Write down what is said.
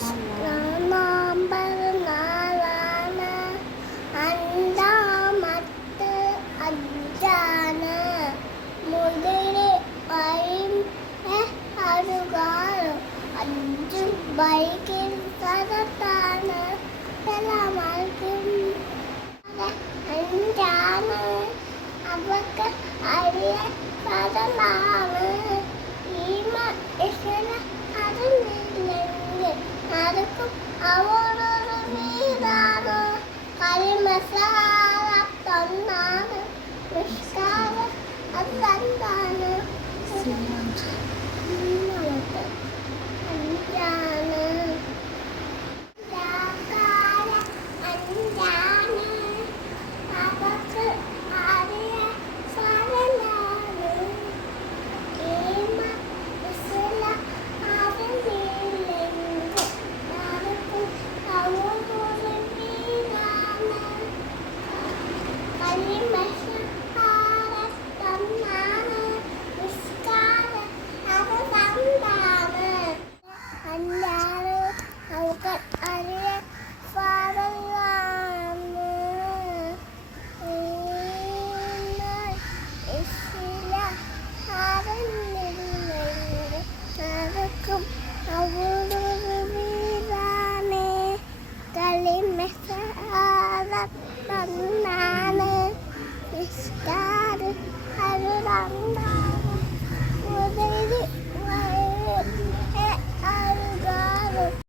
November 4 അഞ്ചാമത്തെ അഞ്ചാണ് മുതിരി വരും അടുകാറ് 5 ബൈക്കിൽ സ്ഥലത്താണ് സ്ഥലമാർക്കും അഞ്ചാണ് അവർക്ക് അറിയ സ്ഥലമാണ് ഈ മനുഷ്യന അറിഞ്ഞില്ലെങ്കിൽ നടക്കും അവരൊരു വീടാണ് കറി മസാല തൊന്നാണ് നിഷ്കാരം അതെന്താണ്